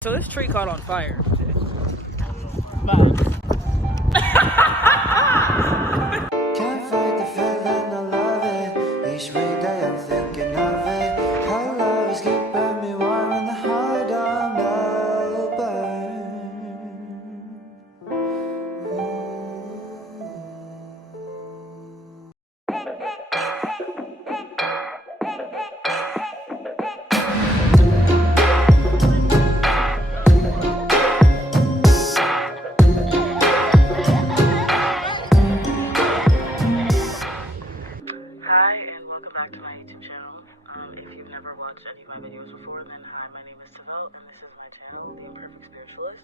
So this tree caught on fire. Can't fight the feeling, I love it. Each weekday I'm thinking of it. How love is keeping me warm in the heart of Melbourne. Hi, and welcome back to my YouTube channel. If you've never watched any of my videos before, then hi, my name is Tavell, and this is my channel, The Imperfect Spiritualist.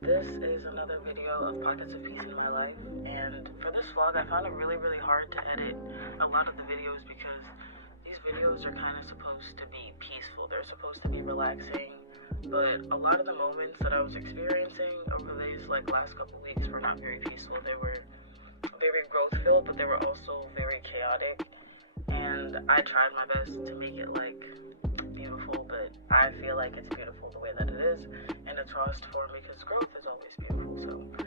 This is another video of pockets of peace in my life, and for this vlog, I found it really, really hard to edit a lot of the videos because these videos are kind of supposed to be peaceful. They're supposed to be relaxing, but a lot of the moments that I was experiencing over these last couple weeks were not very peaceful. They were very growth filled, but they were also very chaotic, and I tried my best to make it beautiful, but I feel like it's beautiful the way that it is, and it's trust for me because growth is always beautiful. So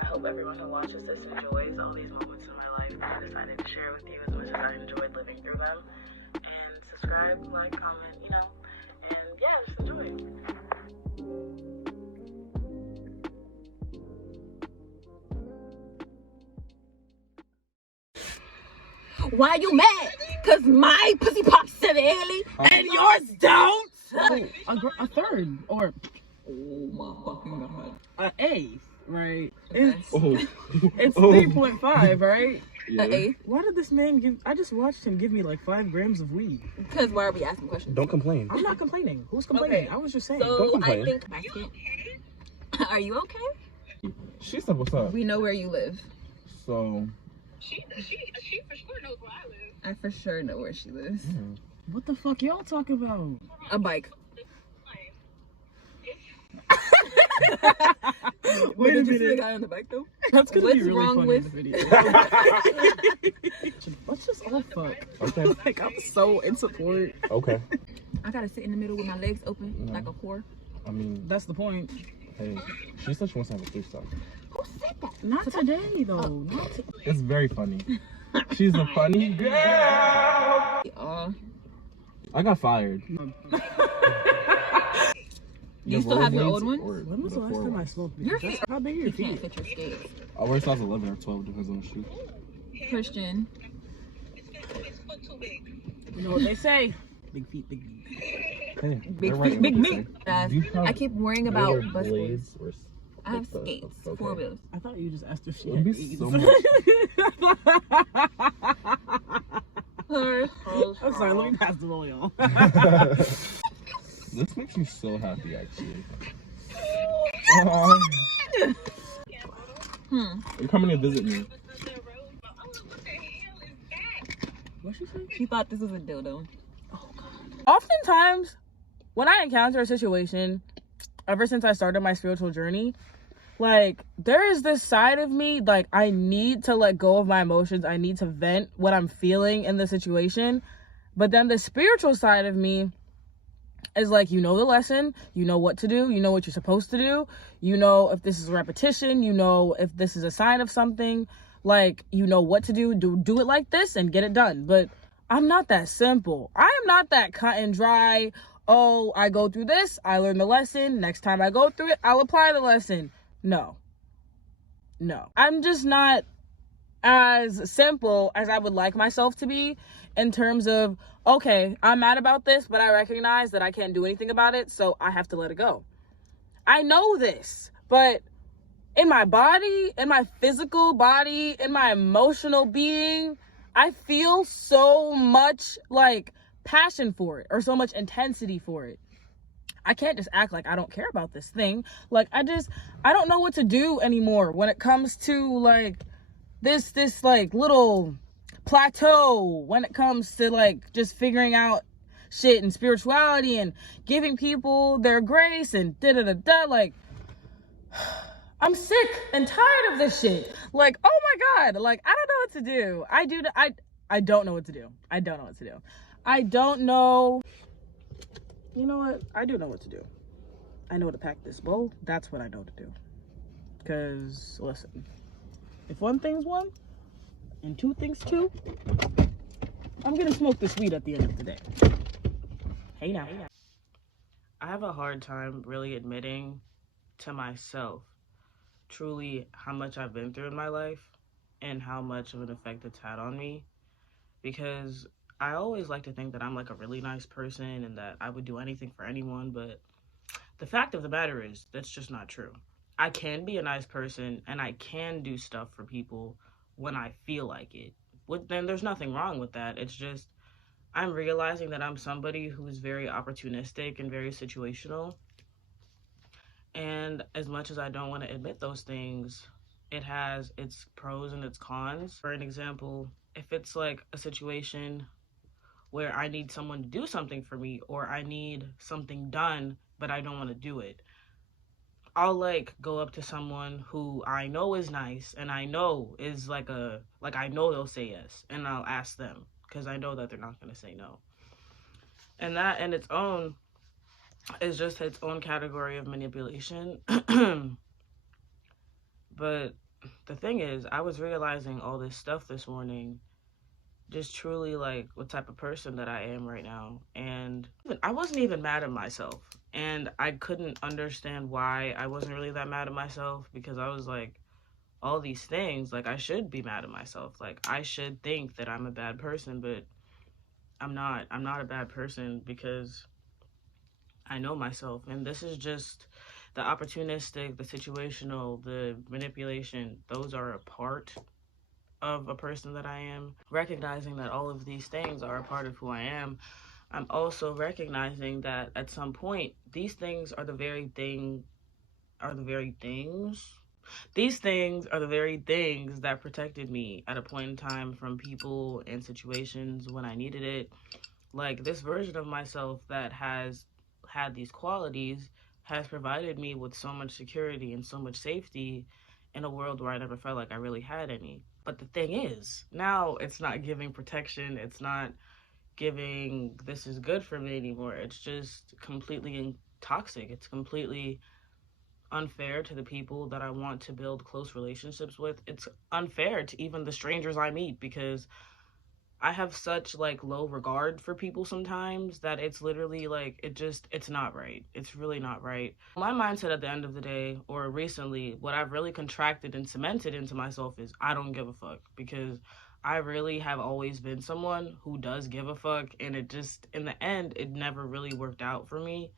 I hope everyone who watches this enjoys all these moments in my life that I decided to share with you as much as I enjoyed living through them. And subscribe, like, comment, and yeah, just enjoy. Why you mad? Cause my pussy pops severely and yours don't? A third, or Oh my fucking god. an eighth, right? Okay. It's 3.5, right? An eighth? Why did this man I just watched him give me 5 grams of weed. Because why are we asking questions? Don't complain. I'm not complaining. Who's complaining? Okay. I was just saying. So Don't complain. I think basket. Are you okay? She said, "What's up?" We know where you live. So, She for sure knows where I live. I for sure know where she lives. What the fuck y'all talking about? A bike. Wait a Did you see the minute. guy on the bike though? That's gonna be What's really wrong funny with- in the video. Let's just all fuck. okay, I'm so in support. okay. I gotta sit in the middle with my legs open like a whore. I mean, That's the point. hey, she said she wants to have a threesome. Who said that? Not today though. Not to- It's very funny. She's a funny girl. I got fired. Do you still have your old ones? When was the last time I smoked weed? Your feet. How big are your You can't feet? fit your skates. I wear size 11 or 12, depends on the shoe. Christian. It's foot too big. You know what they say? Big feet, big feet. Hey, Big they're right feet, in big what meat. they say. Do you have I keep worrying about roller bus blades wheels. or I have like the- skates, okay. 4 wheels. I thought you just asked if she It had would be AIDS. so much. I'm sorry, let me pass the roll, y'all. This makes me so happy, actually. You're coming to visit me. What the hell is that? What she say? She thought this was a dildo. Oftentimes, when I encounter a situation, ever since I started my spiritual journey, there is this side of me, I need to let go of my emotions. I need to vent what I'm feeling in the situation. But then the spiritual side of me is you know the lesson, you know what to do, you know what you're supposed to do, you know if this is a repetition, you know if this is a sign of something, you know what to do it like this and get it done. But I'm not that simple. I am not that cut and dry. Oh, I go through this, I learn the lesson, next time I go through it, I'll apply the lesson. No. I'm just not as simple as I would like myself to be in terms of, okay, I'm mad about this, but I recognize that I can't do anything about it, so I have to let it go. I know this, but in my body, in my physical body, in my emotional being, I feel so much passion for it or so much intensity for it. I can't just act like I don't care about this thing. I don't know what to do anymore when it comes to this little plateau, when it comes to just figuring out shit and spirituality and giving people their grace and da-da-da-da. I'm sick and tired of this shit. Oh my God. I don't know what to do. I don't know what to do. I don't know. You know what? I do know what to do. I know to pack this bowl. That's what I know to do. Because, listen, if one thing's one and two things two, I'm gonna smoke this weed at the end of the day. Hey now. I have a hard time really admitting to myself truly how much I've been through in my life and how much of an effect it's had on me, because I always like to think that I'm like a really nice person and that I would do anything for anyone, but the fact of the matter is that's just not true. I can be a nice person and I can do stuff for people when I feel like it. Then there's nothing wrong with that. It's just I'm realizing that I'm somebody who's very opportunistic and very situational. And as much as I don't want to admit those things, it has its pros and its cons. For an example, if it's like a situation where I need someone to do something for me or I need something done, but I don't want to do it, I'll like go up to someone who I know is nice and I know is like I know they'll say yes, and I'll ask them because I know that they're not going to say no. And that in its own is just its own category of manipulation. But the thing is, I was realizing all this stuff this morning, just truly like what type of person that I am right now. And I wasn't even mad at myself. And I couldn't understand why I wasn't really that mad at myself, because I was like, all these things, like I should be mad at myself. Like I should think that I'm a bad person, but I'm not. I'm not a bad person because I know myself. And this is just the opportunistic, the situational, the manipulation. Those are a part of a person that I am. Recognizing that all of these things are a part of who I am, I'm also recognizing that at some point, these things are the very things that protected me at a point in time from people and situations when I needed it. Like this version of myself that has had these qualities has provided me with so much security and so much safety in a world where I never felt like I really had any. But the thing is, now it's not giving protection, it's not giving this is good for me anymore. It's just completely toxic. It's completely unfair to the people that I want to build close relationships with. It's unfair to even the strangers I meet, because I have such like low regard for people sometimes that it's literally like it's not right. It's really not right. My mindset at the end of the day, or recently, what I've really contracted and cemented into myself is I don't give a fuck, because I really have always been someone who does give a fuck, and it just in the end it never really worked out for me.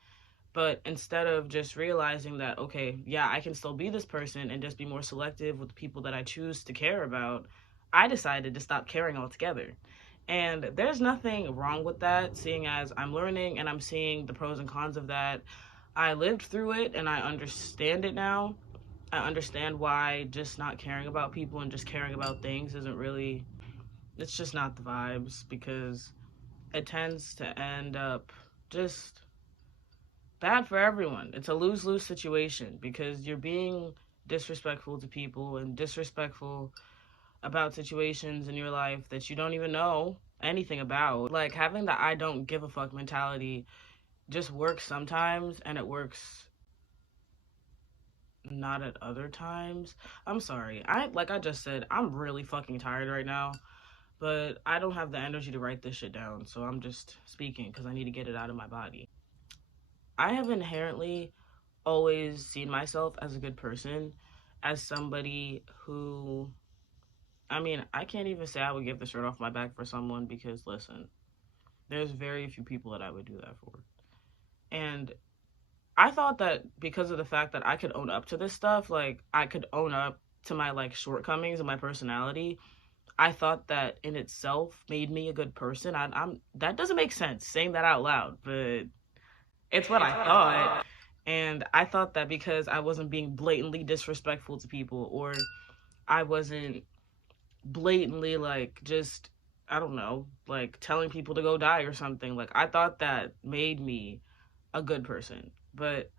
But instead of just realizing that, okay, yeah, I can still be this person and just be more selective with the people that I choose to care about, I decided to stop caring altogether. And there's nothing wrong with that, seeing as I'm learning and I'm seeing the pros and cons of that. I lived through it and I understand it now. I understand why just not caring about people and just caring about things isn't really, it's just not the vibes, because it tends to end up just bad for everyone. It's a lose-lose situation, because you're being disrespectful to people and disrespectful about situations in your life that you don't even know anything about. Like having the I don't give a fuck mentality just works sometimes and it works not at other times. I'm sorry. Like I just said, I'm really fucking tired right now, but I don't have the energy to write this shit down, so I'm just speaking because I need to get it out of my body. I have inherently always seen myself as a good person, as somebody who, I mean, I can't even say I would give the shirt off my back for someone, because listen, there's very few people that I would do that for. And I thought that because of the fact that I could own up to this stuff, like I could own up to my like shortcomings and my personality, I thought that in itself made me a good person. I'm that doesn't make sense saying that out loud, but it's what I thought. And I thought that because I wasn't being blatantly disrespectful to people, or I wasn't blatantly like just, I don't know, like telling people to go die or something, like I thought that made me a good person. But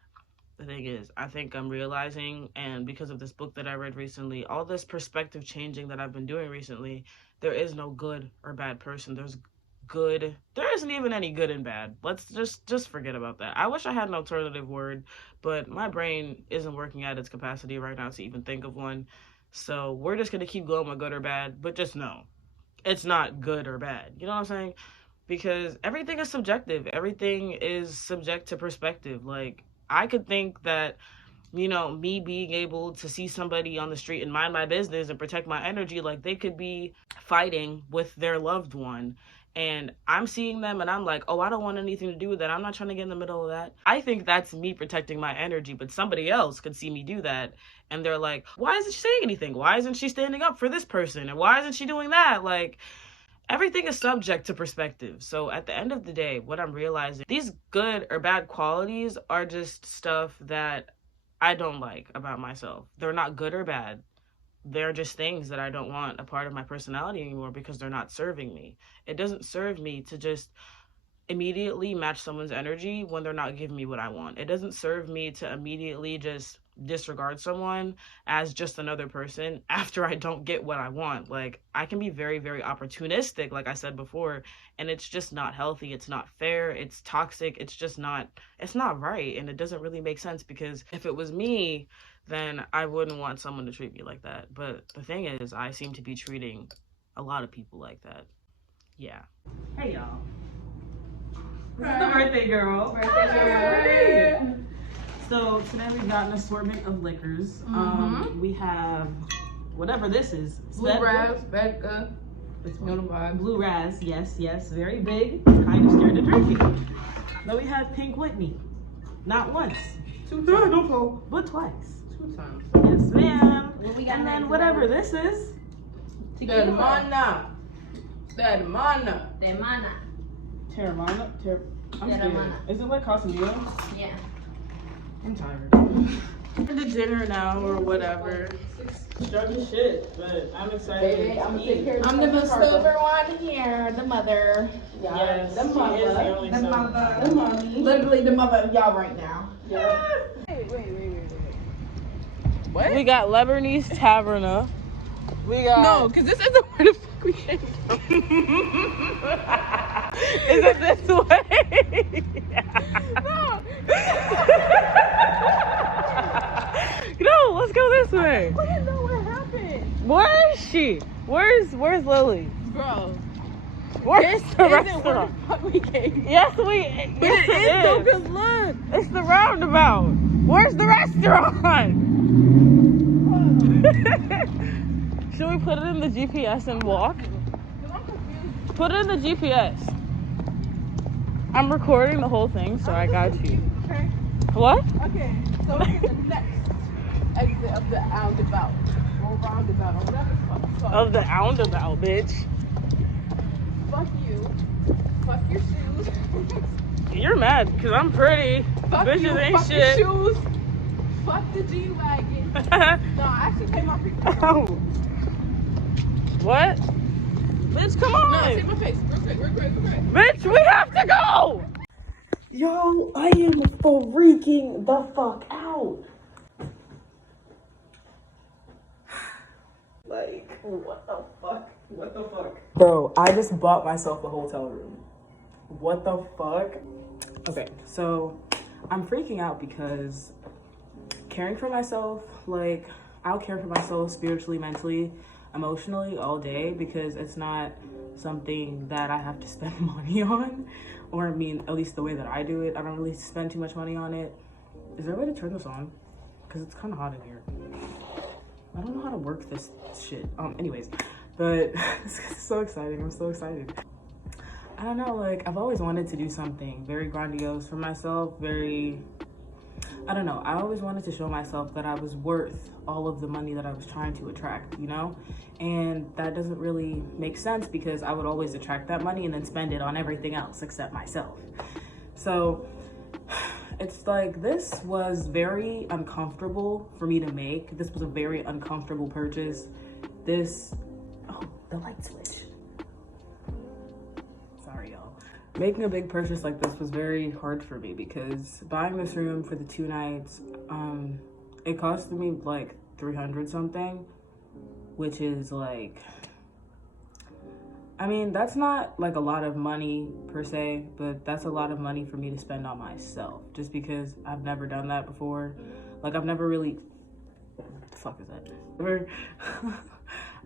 the thing is, I think I'm realizing, and because of this book that I read recently, all this perspective changing that I've been doing recently, there is no good or bad person. good. There isn't even any good and bad. Let's just forget about that. I wish I had an alternative word, but my brain isn't working at its capacity right now to even think of one. So we're just gonna keep going with good or bad, but just know it's not good or bad. You know what I'm saying? Because everything is subjective. Everything is subject to perspective. Like, I could think that, you know, me being able to see somebody on the street and mind my business and protect my energy, like they could be fighting with their loved one. And I'm seeing them and I'm like, oh, I don't want anything to do with that. I'm not trying to get in the middle of that. I think that's me protecting my energy, but somebody else could see me do that. And they're like, why isn't she saying anything? Why isn't she standing up for this person? And why isn't she doing that? Like, everything is subject to perspective. So at the end of the day, what I'm realizing, these good or bad qualities are just stuff that I don't like about myself. They're not good or bad. They're just things that I don't want a part of my personality anymore because they're not serving me. It doesn't serve me to just immediately match someone's energy when they're not giving me what I want. It doesn't serve me to immediately just disregard someone as just another person after I don't get what I want. Like, I can be very, very opportunistic, like I said before, and it's just not healthy. It's not fair. It's toxic. It's just not, it's not right. And it doesn't really make sense, because if it was me, then I wouldn't want someone to treat me like that. But the thing is, I seem to be treating a lot of people like that. Yeah. Hey, y'all. This is the birthday girl. Birthday girl. So today we've got an assortment of liquors. We have whatever this is. Blue Raz, vodka. It's You know the vibe. Blue Raz, yes, yes, very big. Kind of scared to drink it. Then we have Pink Whitney. Not once. 2 times. Don't fall. But twice. 2 times. Yes, ma'am. What we got And then next? whatever this is. Terramana. Terramana. I'm scared. Terramana. Is it like Casamigos? Yeah. I'm tired. The dinner now or whatever. Struggling shit, but I'm excited. Baby, I'm to take eat. care of I'm the most sober one here, the mother. Yes, the she is mother. the only sober. The mommy. Literally the mother of y'all right now. Wait. What? We got Lebanese Taverna. We got. No, because this isn't where the fuck we came from. Is it this way? No. No, let's go this way. I don't know what happened. Where is she? Where's Lily? Bro. Where's the Isn't where restaurant? the fuck we came from. Yes, But yes, it is though, because look. It's the roundabout. Where's the restaurant? Should we put it in the GPS and walk? Put it in the GPS. I'm recording the whole thing, so I got you. Okay. What? Okay. So it's the next exit of the roundabout. Or roundabout, or whatever the fuck it's called. Of the roundabout, bitch. Fuck you. Fuck your shoes. You're mad because I'm pretty. Fuck Bitches you. ain't Fuck shit. your shoes. Fuck the G-Wagon. No, I actually paid my freaking Ow. What? Bitch, come on. No, see my face. Real quick. Bitch, we have to go. Y'all, I am freaking the fuck out. Like, what the fuck? What the fuck? Bro, I just bought myself a hotel room. What the fuck? Okay, so I'm freaking out because caring for myself, like, I'll care for myself spiritually, mentally, emotionally all day, because it's not something that I have to spend money on. Or, I mean, at least the way that I do it, I don't really spend too much money on it. Is there a way to turn this on? Because it's kind of hot in here. I don't know how to work this shit. Anyways, but it's so exciting. I'm so excited. I don't know, like, I've always wanted to do something very grandiose for myself, I don't know. I always wanted to show myself that I was worth all of the money that I was trying to attract, you know? And that doesn't really make sense because I would always attract that money and then spend it on everything else except myself. So it's like, this was very uncomfortable for me to make. This was a very uncomfortable purchase. Oh, the light switch. Sorry, y'all. Making a big purchase like this was very hard for me because buying this room for the 2 nights, it cost me like 300 something, which is like I mean, that's not like a lot of money per se, but that's a lot of money for me to spend on myself, just because I've never done that before. Like, I've never really, what the fuck is that?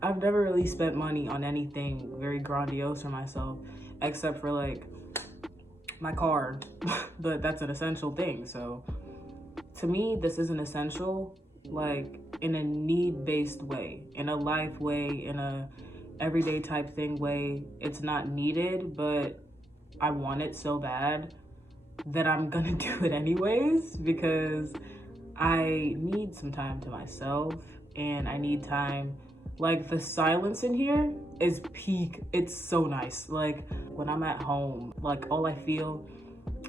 I've never really spent money on anything very grandiose for myself, except for like my car, but that's an essential thing. So to me, this isn't essential, like in a need-based way, in a life way, in a everyday type thing way. It's not needed, but I want it so bad that I'm gonna do it anyways, because I need some time to myself, and I need time. Like, the silence in here is peak. It's so nice. Like, when I'm at home, like, all I feel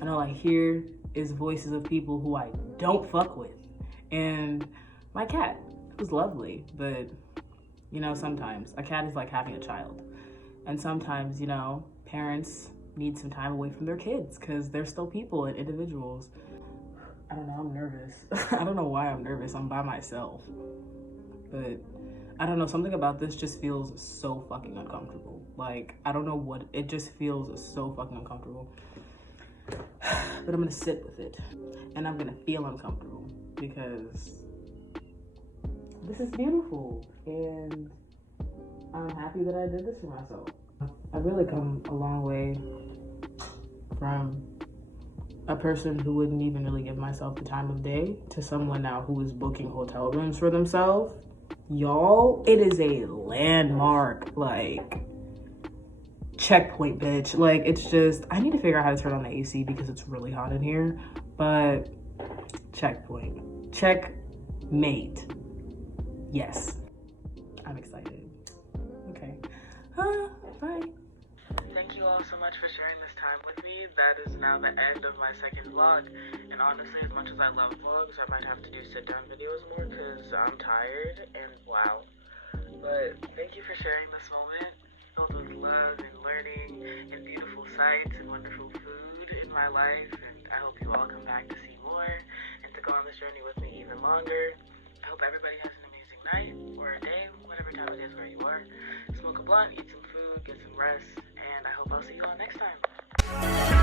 and all I hear is voices of people who I don't fuck with. And my cat, who's lovely, but, you know, sometimes a cat is like having a child. And sometimes, you know, parents need some time away from their kids because they're still people and individuals. I don't know, I'm nervous. I don't know why I'm nervous. I'm by myself. But I don't know, something about this just feels so fucking uncomfortable. Like, I don't know what, it just feels so fucking uncomfortable. But I'm gonna sit with it. And I'm gonna feel uncomfortable because this is beautiful. And I'm happy that I did this for myself. I've really come a long way from a person who wouldn't even really give myself the time of day to someone now who is booking hotel rooms for themselves. Y'all, it is a landmark, like, checkpoint, bitch. Like, it's just, I need to figure out how to turn on the AC because it's really hot in here, but checkpoint. Checkmate. Yes. I'm excited. Okay. Bye. Thank you all so much for sharing this time with me. That is now the end of my second vlog. And honestly, as much as I love vlogs, I might have to do sit-down videos more because I'm tired and wow. But thank you for sharing this moment filled with love and learning and beautiful sights and wonderful food in my life. And I hope you all come back to see more and to go on this journey with me even longer. I hope everybody has an amazing night or a day, whatever time it is where you are. Smoke a blunt, eat some food, get some rest, and I hope I'll see you all next time.